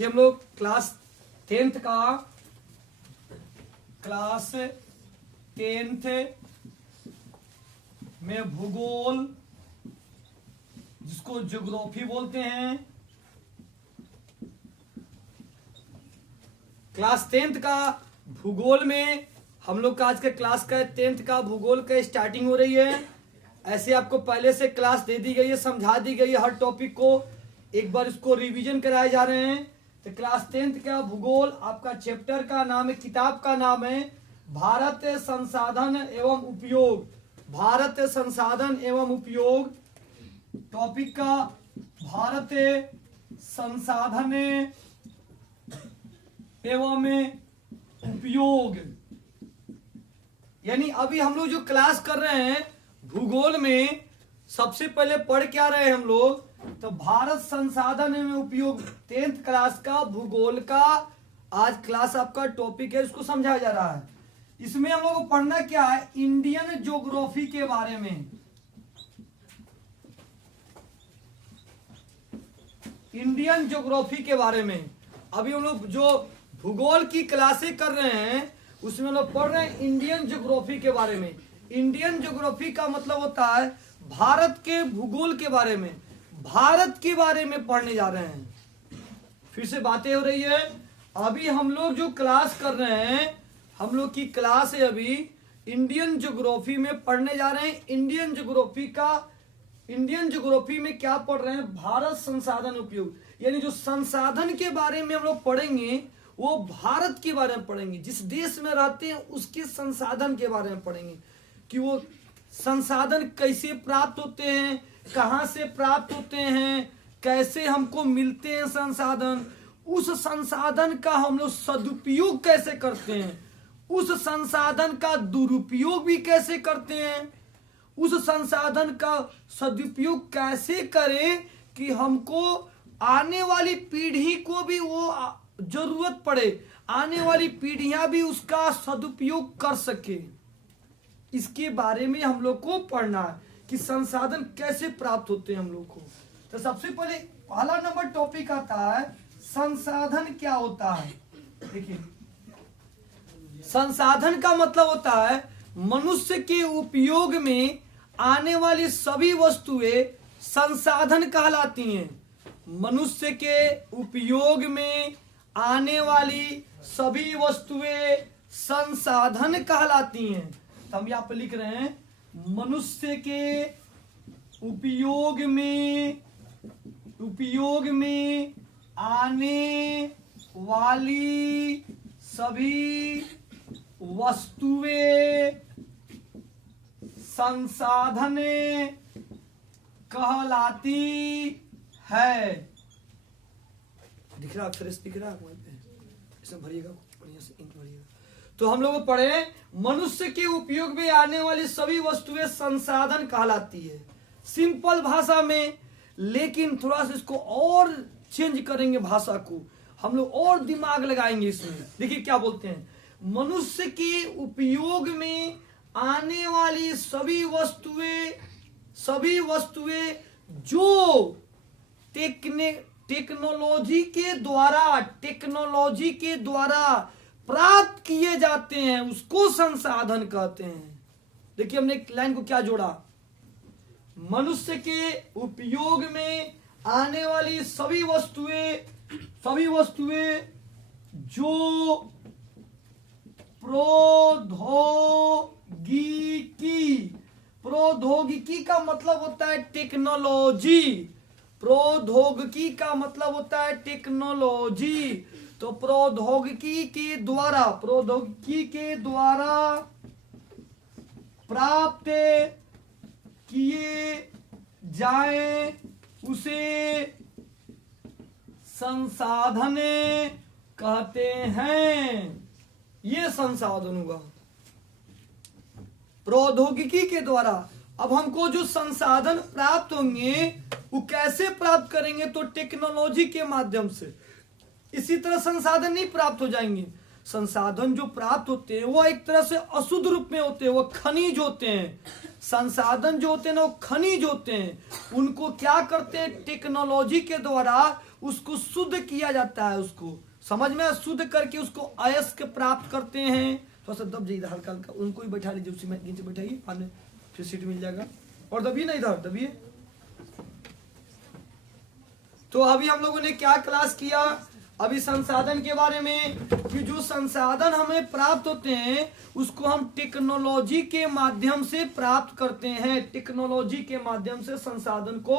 देखिए हम लोग क्लास 10th में भूगोल, जिसको ज्योग्राफी बोलते हैं, क्लास 10th का भूगोल में हम लोग का आज के क्लास का 10th का भूगोल का स्टार्टिंग हो रही है। ऐसे आपको पहले से क्लास दे दी गई है, समझा दी गई है, हर टॉपिक को एक बार इसको रिवीजन कराए जा रहे हैं। तो क्लास 10th का भूगोल आपका चैप्टर का नाम है, किताब का नाम है भारत संसाधन एवं उपयोग। भारत संसाधन एवं उपयोग, टॉपिक का भारत संसाधन एवं उपयोग। यानी अभी हम लोग जो क्लास कर रहे हैं भूगोल में, सबसे पहले पढ़ क्या रहे हैं हम लोग, तो भारत संसाधन एवं उपयोग 10th क्लास का भूगोल का आज क्लास आपका टॉपिक है, इसको समझाया जा रहा है। इसमें हम लोग को पढ़ना क्या है, इंडियन ज्योग्राफी के बारे में। इंडियन ज्योग्राफी के बारे में अभी हम लोग जो भूगोल की क्लासें कर रहे हैं उसमें हम लोग पढ़ रहे हैं इंडियन ज्योग्राफी के बारे में। इंडियन ज्योग्राफी का मतलब होता है भारत के भूगोल के बारे में, भारत के बारे में पढ़ने जा रहे हैं। फिर से बातें हो रही है। अभी हम लोग जो क्लास कर रहे हैं, हम लोग की क्लास है अभी इंडियन ज्योग्राफी में पढ़ने जा रहे हैं। इंडियन ज्योग्राफी में क्या पढ़ रहे हैं, भारत संसाधन उपयोग। यानी जो संसाधन के बारे में हम लोग पढ़ेंगे वो भारत के बारे में पढ़ेंगे, जिस देश में रहते हैं उसके संसाधन के बारे में पढ़ेंगे कि वो संसाधन कैसे प्राप्त होते हैं, कहां से प्राप्त होते हैं, कैसे हमको मिलते हैं संसाधन, उस संसाधन का हम लोग सदुपयोग कैसे करते हैं, उस संसाधन का दुरुपयोग भी कैसे करते हैं, उस संसाधन का सदुपयोग कैसे करें कि हमको आने वाली पीढ़ी को भी वो जरूरत पड़े, आने वाली पीढ़ियां भी उसका सदुपयोग कर सके। इसके बारे में हम लोग को पढ़ना है कि संसाधन कैसे प्राप्त होते हैं हम लोग को। तो सबसे पहले पहला नंबर टॉपिक आता है संसाधन क्या होता है। देखिए, संसाधन का मतलब होता है मनुष्य के उपयोग में आने वाली सभी वस्तुएं संसाधन कहलाती हैं। मनुष्य के उपयोग में आने वाली सभी वस्तुएं संसाधन कहलाती हैं। तो हम यहाँ पर लिख रहे हैं मनुष्य के उपयोग में आने वाली सभी वस्तुएं संसाधन कहलाती है। दिख रहा अक्षर दिख रहा है, इसमें भरिएगा बढ़िया से, इंक भरिएगा। तो हम लोग पढ़े मनुष्य के उपयोग में आने वाली सभी वस्तुएं संसाधन कहलाती है, सिंपल भाषा में। लेकिन थोड़ा सा इसको और चेंज करेंगे भाषा को, हम लोग और दिमाग लगाएंगे इसमें। देखिए क्या बोलते हैं, मनुष्य के उपयोग में आने वाली सभी वस्तुएं जो टेक्नोलॉजी के द्वारा प्राप्त किए जाते हैं उसको संसाधन कहते हैं। देखिए हमने एक लाइन को क्या जोड़ा, मनुष्य के उपयोग में आने वाली सभी वस्तुएं जो प्रौद्योगिकी का मतलब होता है टेक्नोलॉजी। प्रौद्योगिकी का मतलब होता है टेक्नोलॉजी। तो प्रौद्योगिकी के द्वारा प्राप्त किए जाए उसे संसाधन कहते हैं। ये संसाधन हुआ प्रौद्योगिकी के द्वारा। अब हमको जो संसाधन प्राप्त होंगे वो कैसे प्राप्त करेंगे, तो टेक्नोलॉजी के माध्यम से। इसी तरह संसाधन नहीं प्राप्त हो जाएंगे। संसाधन जो प्राप्त होते हैं वो एक तरह से अशुद्ध रूप में होते हैं, वो खनिज होते हैं। संसाधन जो होते हैं ना वो खनिज होते हैं, उनको क्या करते हैं, टेक्नोलॉजी के द्वारा उसको शुद्ध किया जाता है, उसको समझ में शुद्ध करके उसको अयस्क प्राप्त करते हैं। थोड़ा सा दब जाइए हल्का हल्का, उनको ही बैठा लीजिए, उसी में नीचे बैठाइए, पानी फिर सीट मिल जाएगा। और दबिए ना, इधर दबिए। तो अभी हम लोगों ने क्या क्लास किया, अभी संसाधन के बारे में, कि जो संसाधन हमें प्राप्त होते हैं उसको हम टेक्नोलॉजी के माध्यम से प्राप्त करते हैं, टेक्नोलॉजी के माध्यम से संसाधन को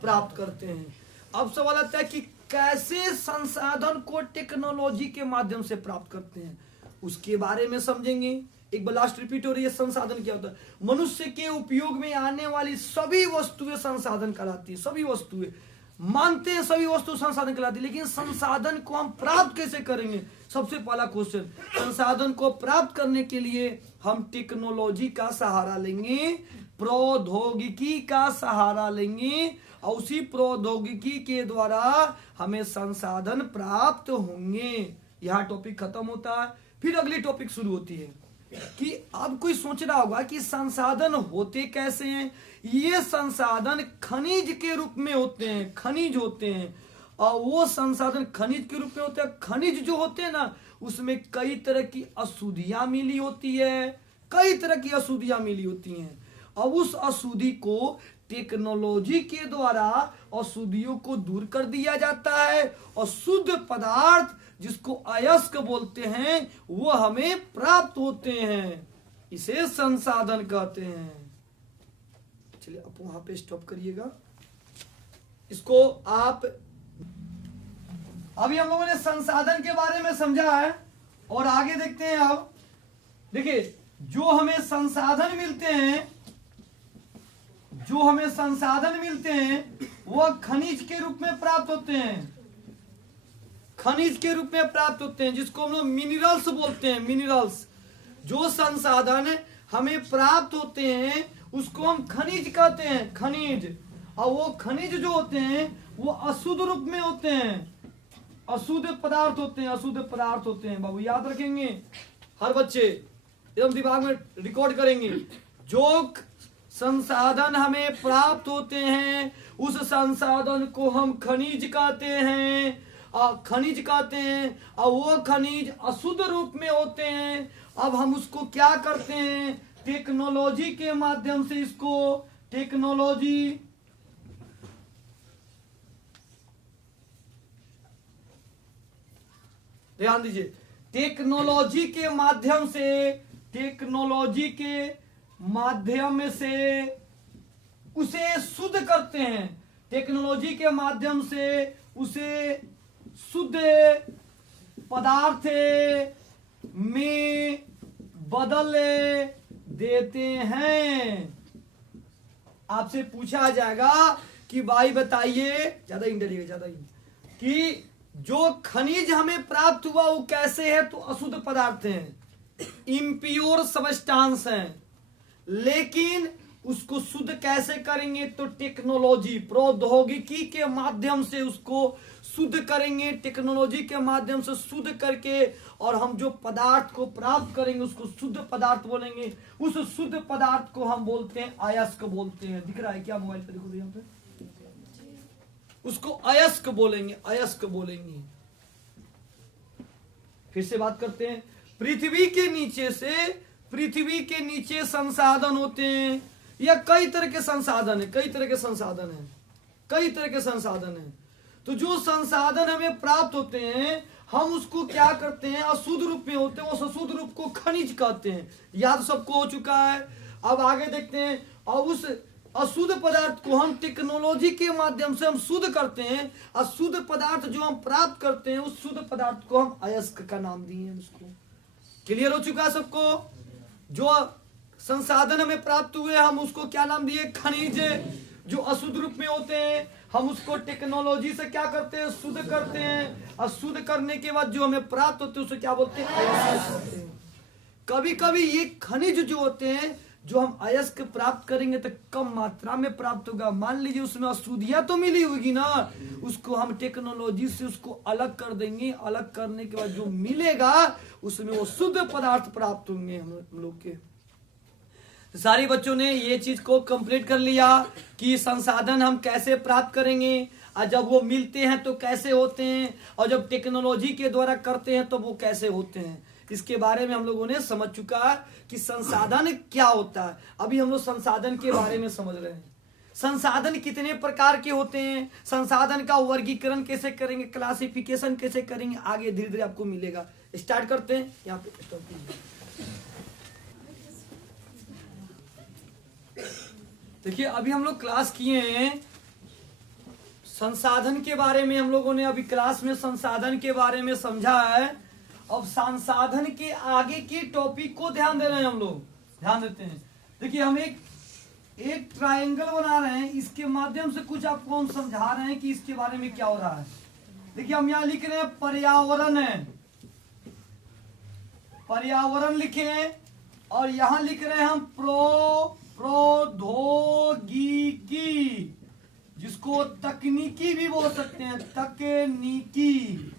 प्राप्त करते हैं। अब सवाल आता है कि कैसे संसाधन को टेक्नोलॉजी के माध्यम से प्राप्त करते हैं, उसके बारे में समझेंगे। एक बार लास्ट रिपीट हो रही है, संसाधन क्या होता है? मनुष्य के उपयोग में आने वाली सभी वस्तुएं संसाधन कहलाती है, सभी वस्तुएं मानते हैं, सभी वस्तु संसाधन कहलाती है, लेकिन संसाधन को हम प्राप्त कैसे करेंगे? सबसे पहला क्वेश्चन, संसाधन को प्राप्त करने के लिए हम टेक्नोलॉजी का सहारा लेंगे, प्रौद्योगिकी का सहारा लेंगे, और उसी प्रौद्योगिकी के द्वारा हमें संसाधन प्राप्त होंगे। यहाँ टॉपिक खत्म होता है, फिर अगली टॉपिक शुरू होती है कि अब कोई सोच रहा होगा कि संसाधन होते कैसे हैं। ये संसाधन खनिज के रूप में होते हैं, खनिज होते हैं, और वो संसाधन खनिज के रूप में होते हैं। खनिज जो होते हैं ना, उसमें कई तरह की अशुद्धियां मिली होती है, कई तरह की अशुद्धियां मिली होती हैं, और उस अशुद्धि को टेक्नोलॉजी के द्वारा अशुद्धियों को दूर कर दिया जाता है, और शुद्ध पदार्थ जिसको अयस्क बोलते हैं वो हमें प्राप्त होते हैं, इसे संसाधन कहते हैं। चलिए आप वहां पे स्टॉप करिएगा इसको। आप अभी हम लोगों ने संसाधन के बारे में समझा है, और आगे देखते हैं। अब देखिए, जो हमें संसाधन मिलते हैं, जो हमें संसाधन मिलते हैं वो खनिज के रूप में प्राप्त होते हैं, खनिज के रूप में प्राप्त होते हैं, जिसको हम लोग मिनरल्स बोलते हैं, मिनरल्स। जो संसाधन हमें प्राप्त होते हैं उसको हम खनिज कहते हैं, खनिज। और वो खनिज जो होते हैं वो अशुद्ध रूप में होते हैं, अशुद्ध पदार्थ होते हैं, अशुद्ध पदार्थ होते हैं। बाबू याद रखेंगे हर बच्चे, एकदम दिमाग में रिकॉर्ड करेंगे। जो संसाधन हमें प्राप्त होते हैं उस संसाधन को हम खनिज कहते हैं, खनिज कहते हैं, और वो खनिज अशुद्ध रूप में होते हैं। अब हम उसको क्या करते हैं? टेक्नोलॉजी के माध्यम से इसको, टेक्नोलॉजी, ध्यान दीजिए, टेक्नोलॉजी के माध्यम से, टेक्नोलॉजी के माध्यम से उसे शुद्ध करते हैं, टेक्नोलॉजी के माध्यम से उसे शुद्ध पदार्थ में बदल देते हैं। आपसे पूछा जाएगा कि भाई बताइए, ज्यादा इंटेलिजेंट, ज्यादा कि जो खनिज हमें प्राप्त हुआ वो कैसे है? तो अशुद्ध पदार्थ हैं, इम्प्योर सबस्टांस हैं, लेकिन उसको शुद्ध कैसे करेंगे? तो टेक्नोलॉजी, प्रौद्योगिकी के माध्यम से उसको शुद्ध करेंगे, टेक्नोलॉजी के माध्यम से शुद्ध करके, और हम जो पदार्थ को प्राप्त करेंगे उसको शुद्ध पदार्थ बोलेंगे। उस शुद्ध पदार्थ को हम बोलते हैं अयस्क बोलते हैं। दिख रहा है क्या मोबाइल पे? देखो यहाँ पे, उसको अयस्क बोलेंगे, अयस्क बोलेंगे। फिर से बात करते हैं, पृथ्वी के नीचे से, पृथ्वी के नीचे संसाधन होते हैं, या कई तरह के संसाधन है, कई तरह के संसाधन है, कई तरह के संसाधन है। तो जो संसाधन हमें प्राप्त होते हैं हम उसको क्या करते हैं? अशुद्ध रूप में होते हैं, उस अशुद्ध रूप को खनिज कहते हैं। याद सबको हो चुका है। अब आगे देखते हैं, और उस अशुद्ध पदार्थ को हम टेक्नोलॉजी के माध्यम से हम शुद्ध करते हैं। अशुद्ध पदार्थ जो हम प्राप्त करते हैं उस शुद्ध पदार्थ को हम अयस्क का नाम दिए हैं। उसको क्लियर हो चुका है सबको? जो संसाधन हमें प्राप्त हुए हम उसको क्या नाम दिए? खनिज। जो अशुद्ध रूप में होते हैं हम उसको टेक्नोलॉजी से क्या करते हैं? शुद्ध करते हैं। और शुद्ध करने के बाद जो हमें प्राप्त होते हैं उसे क्या बोलते हैं? अयस्क। कभी कभी ये खनिज जो होते हैं जो हम अयस्क प्राप्त करेंगे तो कम मात्रा में प्राप्त होगा। मान लीजिए उसमें अशुद्धियां तो मिली होगी ना, उसको हम टेक्नोलॉजी से उसको अलग कर देंगे। अलग करने के बाद जो मिलेगा उसमें वो शुद्ध पदार्थ प्राप्त होंगे हम लोग के। सारे बच्चों ने ये चीज को कंप्लीट कर लिया कि संसाधन हम कैसे प्राप्त करेंगे। और जब वो मिलते हैं तो कैसे होते हैं, और जब टेक्नोलॉजी के द्वारा करते हैं तो वो कैसे होते हैं। इसके बारे में हम लोगों ने समझ चुका है कि संसाधन क्या होता है। अभी हम लोग संसाधन के बारे में समझ रहे हैं। संसाधन कितने प्रकार के होते हैं, संसाधन का वर्गीकरण कैसे करेंगे, क्लासिफिकेशन कैसे करेंगे, आगे धीरे धीरे आपको मिलेगा। स्टार्ट करते हैं। यहाँ पे स्टॉप कीजिए। देखिए अभी हम लोग क्लास किए हैं संसाधन के बारे में, हम लोगों ने अभी क्लास में संसाधन के बारे में समझा है। अब संसाधन के आगे के टॉपिक को ध्यान दे रहे हैं, हम लोग ध्यान देते हैं। देखिए हम एक ट्रायंगल बना रहे हैं, इसके माध्यम से कुछ आपको हम समझा रहे हैं कि इसके बारे में क्या हो रहा है। देखिए हम यहाँ लिख रहे हैं पर्यावरण है, पर्यावरण लिखे हैं, और यहां लिख रहे हैं हम प्रौद्योगिकी, जिसको तकनीकी भी बोल सकते हैं, तकनीकी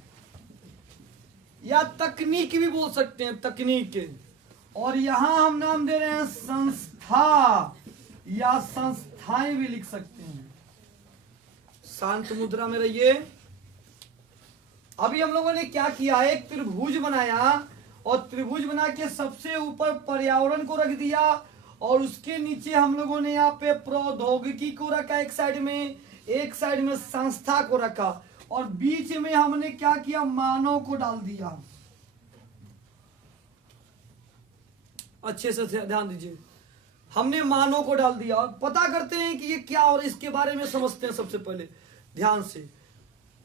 या तकनीक भी बोल सकते हैं, तकनीक। और यहां हम नाम दे रहे हैं संस्था या संस्थाएं भी लिख सकते हैं। शांत मुद्रा में रहिए। अभी हम लोगों ने क्या किया, एक त्रिभुज बनाया, और त्रिभुज बना के सबसे ऊपर पर्यावरण को रख दिया, और उसके नीचे हम लोगों ने यहाँ पे प्रौद्योगिकी को रखा एक साइड में संस्था को रखा, और बीच में हमने क्या किया, मानव को डाल दिया। अच्छे से ध्यान दीजिए, हमने मानव को डाल दिया। और पता करते हैं कि ये क्या और इसके बारे में समझते हैं। सबसे पहले ध्यान से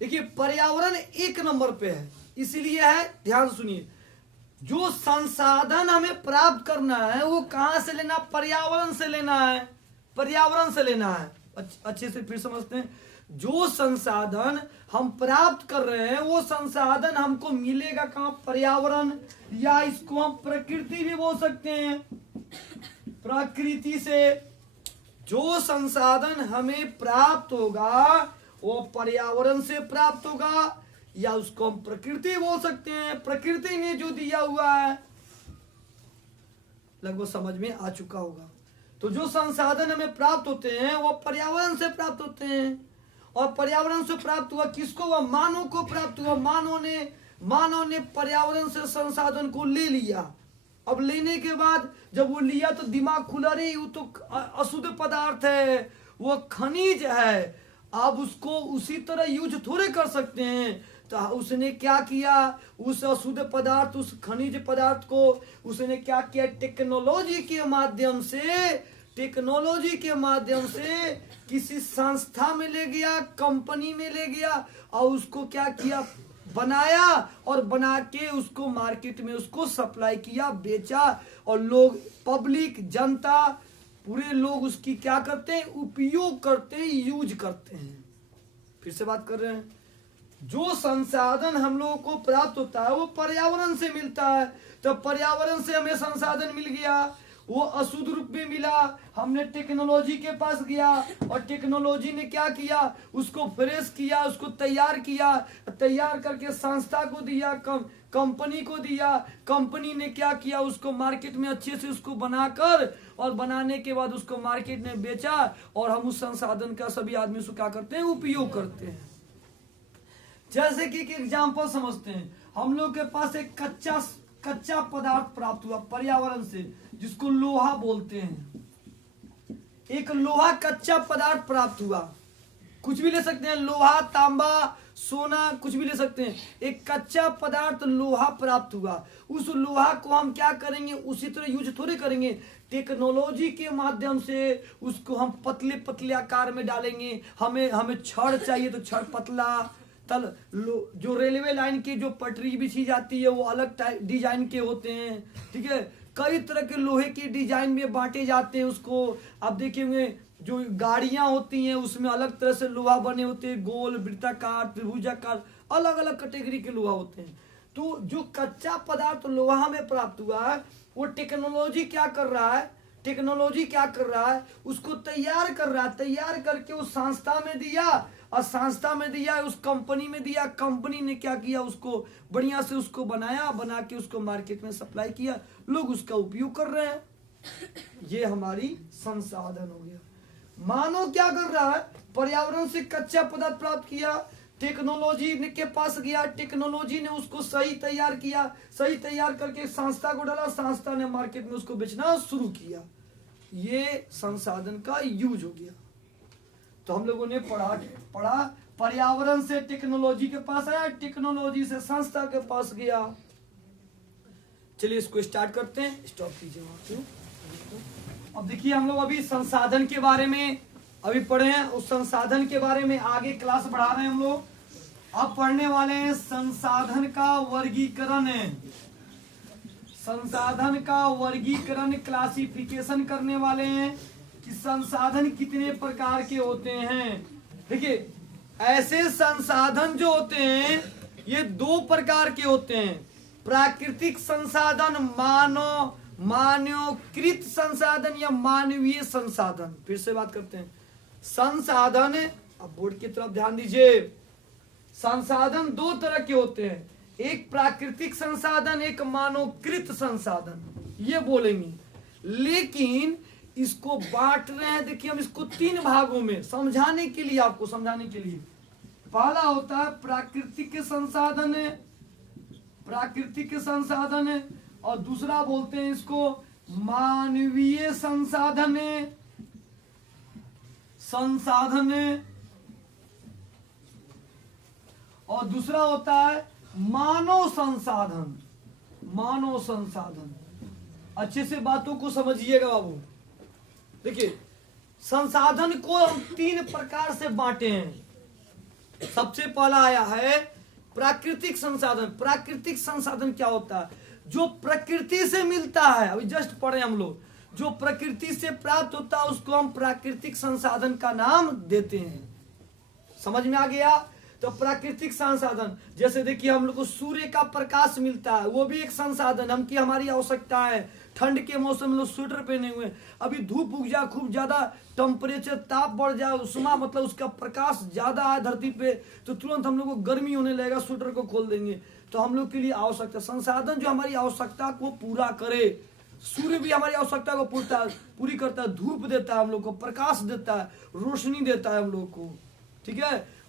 देखिए, पर्यावरण एक नंबर पे है, इसलिए है, ध्यान सुनिए। जो संसाधन हमें प्राप्त करना है वो कहां से लेना, पर्यावरण से लेना है, पर्यावरण से लेना है। अच्छे से फिर समझते हैं, जो संसाधन हम प्राप्त कर रहे हैं वो संसाधन हमको मिलेगा कहां, पर्यावरण, या इसको हम प्रकृति भी बोल सकते हैं, प्रकृति से। जो संसाधन हमें प्राप्त होगा वो पर्यावरण से प्राप्त होगा, या उसको हम प्रकृति बोल सकते हैं, प्रकृति ने जो दिया हुआ है। लगभग समझ में आ चुका होगा। तो जो संसाधन हमें प्राप्त होते हैं वो पर्यावरण से प्राप्त होते हैं, और पर्यावरण से प्राप्त हुआ किसको, वह मानव को प्राप्त हुआ। मानव ने पर्यावरण से संसाधन को ले लिया। अब लेने के बाद जब वो लिया तो दिमाग खुला, रे वो तो अशुद्ध पदार्थ है, वो खनिज है, आप उसको उसी तरह यूज थोड़े कर सकते हैं। तो उसने क्या किया, उस अशुद्ध पदार्थ, उस खनिज पदार्थ को उसने क्या किया, टेक्नोलॉजी के माध्यम से किसी संस्था में ले गया, कंपनी में ले गया, और उसको क्या किया, बनाया, और बना के उसको मार्केट में उसको सप्लाई किया, बेचा, और लोग, पब्लिक, जनता, पूरे लोग उसकी क्या करते हैं, उपयोग करते हैं, यूज करते हैं। फिर से बात कर रहे हैं, जो संसाधन हम लोगों को प्राप्त होता है वो पर्यावरण से मिलता है। तो पर्यावरण से हमें संसाधन मिल गया, वो अशुद्ध रूप में मिला, हमने टेक्नोलॉजी के पास गया, और टेक्नोलॉजी ने क्या किया, उसको फ्रेश किया, उसको तैयार किया, तैयार करके संस्था को दिया, कंपनी को दिया, कंपनी ने क्या किया, उसको मार्केट में अच्छे से उसको बनाकर, और बनाने के बाद उसको मार्केट में बेचा, और हम उस संसाधन का सभी आदमी उसको क्या करते हैं, उपयोग करते हैं। जैसे कि एक एग्जाम्पल समझते हैं, हम लोग के पास एक कच्चा पदार्थ प्राप्त हुआ पर्यावरण से, जिसको लोहा बोलते हैं। एक लोहा कच्चा पदार्थ प्राप्त हुआ, कुछ भी ले सकते हैं, लोहा, तांबा, सोना, कुछ भी ले सकते हैं। एक कच्चा पदार्थ लोहा प्राप्त हुआ, उस लोहा को हम क्या करेंगे, उसी तरह यूज थोड़े करेंगे, टेक्नोलॉजी के माध्यम से उसको हम पतले पतले आकार में डालेंगे। हमें छड़ चाहिए तो छड़ पतला, जो रेलवे लाइन की जो पटरी बिछी जाती है वो अलग डिजाइन के होते हैं, ठीक है। कई तरह के लोहे के डिजाइन में बांटे जाते हैं उसको। आप देखेंगे जो गाड़ियां होती हैं उसमें अलग तरह से लोहा बने होते हैं, गोल, वृत्ताकार, त्रिभुजाकार, अलग अलग कैटेगरी के लोहा होते हैं। तो जो कच्चा पदार्थ लोहा में प्राप्त हुआ है वो टेक्नोलॉजी क्या कर रहा है, उसको तैयार कर रहा है, तैयार करके उस संस्था में दिया, और संस्था में दिया, उस कंपनी में दिया, कंपनी ने क्या किया, उसको बढ़िया से उसको बनाया, बना के उसको मार्केट में सप्लाई किया, लोग उसका उपयोग कर रहे हैं। ये हमारी संसाधन हो गया। मानव क्या कर रहा है, पर्यावरण से कच्चा पदार्थ प्राप्त किया, टेक्नोलॉजी के पास गया, टेक्नोलॉजी ने उसको सही तैयार किया, सही तैयार करके संस्था को डाला, संस्था ने मार्केट में उसको बेचना शुरू किया। ये संसाधन का यूज हो गया। तो हम लोगों ने पढ़ा पर्यावरण से टेक्नोलॉजी के पास आया, टेक्नोलॉजी से संस्था के पास गया। चलिए इसको स्टार्ट करते हैं, स्टॉप कीजिए वहां से। अब देखिए हम लोग अभी संसाधन के बारे में अभी पढ़े हैं, उस संसाधन के बारे में आगे क्लास बढ़ा रहे हैं हम लोग। अब पढ़ने वाले हैं संसाधन का वर्गीकरण है, संसाधन का वर्गीकरण क्लासिफिकेशन करने वाले हैं कि संसाधन कितने प्रकार के होते हैं। देखिए ऐसे संसाधन जो होते हैं ये दो प्रकार के होते हैं, प्राकृतिक संसाधन, मानवकृत संसाधन या मानवीय संसाधन। फिर से बात करते हैं संसाधन, अब बोर्ड की तरफ ध्यान दीजिए। संसाधन दो तरह के होते हैं, एक प्राकृतिक संसाधन, एक मानवकृत संसाधन, ये बोलेंगे। लेकिन इसको बांट रहे हैं, देखिए हम इसको तीन भागों में समझाने के लिए, आपको समझाने के लिए। पहला होता है प्राकृतिक संसाधन है, प्राकृतिक संसाधन है, और दूसरा बोलते हैं इसको मानवीय संसाधन है, संसाधन है, और दूसरा होता है मानव संसाधन, मानव संसाधन। अच्छे से बातों को समझिएगा बाबू। देखिए संसाधन को हम तीन प्रकार से बांटे हैं। सबसे पहला आया है प्राकृतिक संसाधन। प्राकृतिक संसाधन क्या होता है, जो प्रकृति से मिलता है, अभी जस्ट पढ़े हम लोग, जो प्रकृति से प्राप्त होता है उसको हम प्राकृतिक संसाधन का नाम देते हैं। समझ में आ गया। तो प्राकृतिक संसाधन जैसे देखिए हम लोग को सूर्य का प्रकाश मिलता है, वो भी एक संसाधन, हम की हमारी आवश्यकता है। ठंड के मौसम में लोग स्वेटर पहने हुए, अभी धूप उग जाए, खूब ज्यादा टेम्परेचर ताप बढ़ जाए, उसमें मतलब उसका प्रकाश ज्यादा है धरती पे, तो तुरंत हम लोग को गर्मी होने लगेगा, स्वेटर को खोल देंगे। तो हम लोग के लिए आवश्यकता संसाधन जो हमारी आवश्यकता को पूरा करे। सूर्य भी हमारी आवश्यकता को पूरी करता है, धूप देता है हम लोग को, प्रकाश देता है, रोशनी देता है हम लोग को। ठीक है।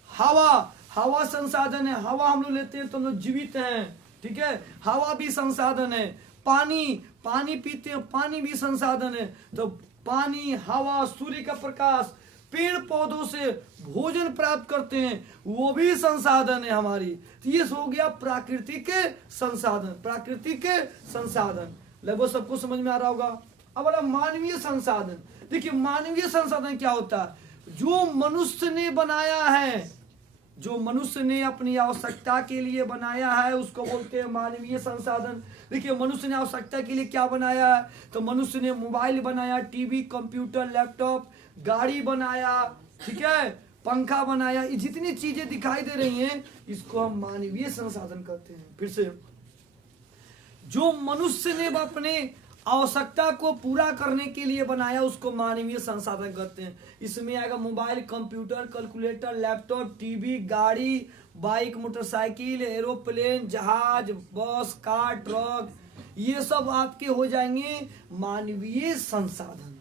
हवा संसाधन है, हवा हम लोग लेते हैं तो हम लोग जीवित हैं। ठीक है, हवा भी संसाधन है। पानी पीते हैं, पानी भी संसाधन है। तो पानी, हवा, सूर्य का प्रकाश, पेड़ पौधों से भोजन प्राप्त करते हैं, वो भी संसाधन है हमारी। तो ये हो गया प्राकृतिक संसाधन, प्राकृतिक संसाधन। लगभग सबको समझ में आ रहा होगा। अब बड़ा मानवीय संसाधन। देखिए मानवीय संसाधन क्या होता है, जो मनुष्य ने बनाया है, जो मनुष्य ने अपनी आवश्यकता के लिए बनाया है उसको बोलते हैं मानवीय संसाधन। देखिए मनुष्य ने आवश्यकता के लिए क्या बनाया है, तो मनुष्य ने मोबाइल बनाया, टीवी, कंप्यूटर, लैपटॉप, गाड़ी बनाया, ठीक है, पंखा बनाया, ये जितनी चीजें दिखाई दे रही हैं इसको हम मानवीय संसाधन कहते हैं। फिर से जो मनुष्य ने अपने आवश्यकता को पूरा करने के लिए बनाया उसको मानवीय संसाधन कहते हैं। इसमें आएगा mobile, computer, calculator, laptop, TV, गाड़ी, बाइक, मोटरसाइकिल, एरोप्लेन, जहाज, बस, कार, ट्रक, ये सब आपके हो जाएंगे मानवीय संसाधन।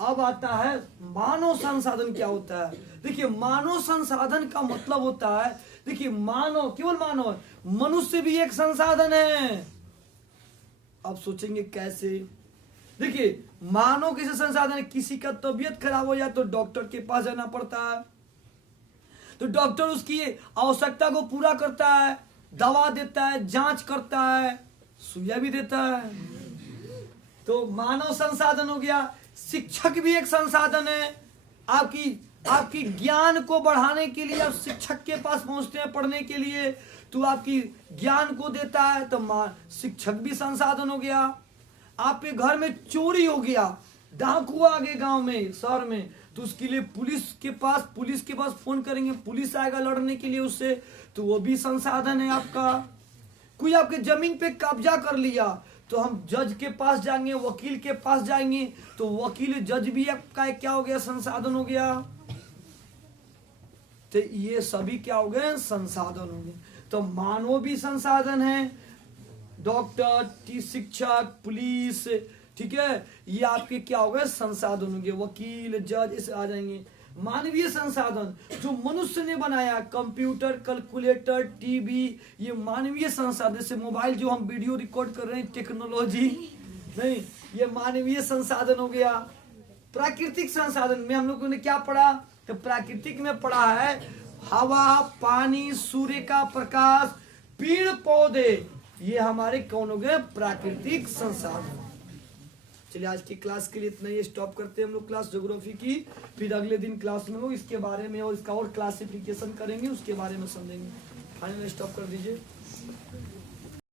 अब आता है मानव संसाधन क्या होता है। देखिए मानव संसाधन का मतलब होता है, देखिए मानव केवल मानव है, मनुष्य भी एक संसाधन है। अब सोचेंगे कैसे। देखिए मानव किसी संसाधन है, किसी का तबीयत खराब हो जाए तो डॉक्टर के पास जाना पड़ता है, तो डॉक्टर उसकी आवश्यकता को पूरा करता है, दवा देता है, जांच करता है, सुइया भी देता है। तो मानव संसाधन हो गया। शिक्षक भी एक संसाधन है। आपकी ज्ञान को बढ़ाने के लिए आप शिक्षक के पास पहुंचते हैं पढ़ने के लिए, तो आपकी ज्ञान को देता है, तो शिक्षक भी संसाधन हो गया। आपके घर में चोरी हो गया, डाकू आ गए गांव में, शहर में, तो उसके लिए पुलिस के पास फोन करेंगे, पुलिस आएगा लड़ने के लिए उससे, तो वो भी संसाधन है आपका। कोई आपके जमीन पे कब्जा कर लिया तो हम जज के पास जाएंगे, वकील के पास जाएंगे, तो वकील जज भी आपका क्या हो गया, संसाधन हो गया। तो ये सभी क्या हो गए, संसाधन हो गए। तो मानव भी संसाधन है, डॉक्टर, शिक्षक, पुलिस, ठीक है, ये आपके क्या हो गए, संसाधन होंगे, वकील, जज, इसे आ जाएंगे। मानवीय संसाधन जो मनुष्य ने बनाया, कंप्यूटर, कैलकुलेटर, टीवी, ये मानवीय संसाधन। जैसे मोबाइल जो हम वीडियो रिकॉर्ड कर रहे हैं, टेक्नोलॉजी नहीं, ये मानवीय संसाधन हो गया। प्राकृतिक संसाधन में हम लोगों ने क्या पढ़ा, तो प्राकृतिक में पढ़ा है हवा, पानी, सूर्य का प्रकाश, पेड़ पौधे, ये हमारे कौन हो गए, प्राकृतिक संसाधन। चलिए आज की क्लास के लिए इतना ही, स्टॉप करते हैं हम लोग क्लास ज्योग्राफी की। फिर अगले दिन क्लास में लोग इसके बारे में और इसका और क्लासिफिकेशन करेंगे, उसके बारे में समझेंगे। फाइनल स्टॉप कर दीजिए।